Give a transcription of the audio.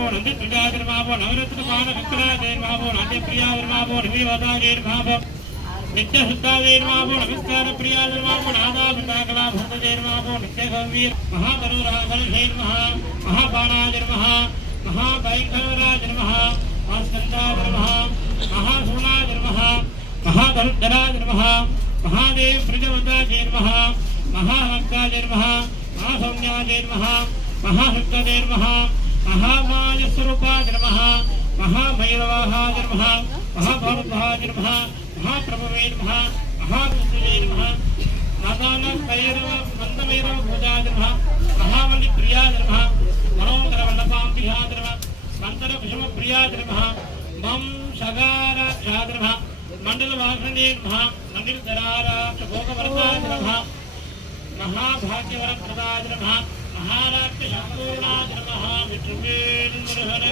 नमो नंदी त्रिजातिर्मावो नवरत्नपाणविक्राजैर्मावो नाट्यप्रियाविर्मावो निविवदाजैर्मावो नित्यशुद्धाजैर्मावो नमस्कारप्रियाविर्मावो नादावृताकलाभूतजैर्मावो नित्यगंवीर महाधनुराधनजैर्मः महाबाणाजैर्मः महाभयङ्करराजैर्मः महास्कन्दाजैर्मः महाशूलाजैर्मः महाधनुर्धराजैर्मः महादेव प्रजवताजैर्मः महाभक्ताजैर्मः महासौम्याजैर्मः महाभक्तजैर्मः महामायस्वरूपाजैर्मः महाभैरवाहाजैर्मः महाभौरद्वाहाजैर्मः महाप्रभवेर्मः महाकृष्णजैर्मः नादानभैरव मन्दभैरव भुजाजैर्मः महाबलिप्रियाजैर्मः मनोदरवल्लभाम्बिहाजैर्मः मन्तरकुसुमप्रियाजैर्मः मम सगाराक्षाजैर्मः मण्डलवासनेर्मः मण्डलधराराक्षभोगवरदाजैर्मः महाभाग्यवरप्रदाजैर्मः महाराष्ट्रसम्पूर्णाजैर्मः विष्णुवेन्मुरहर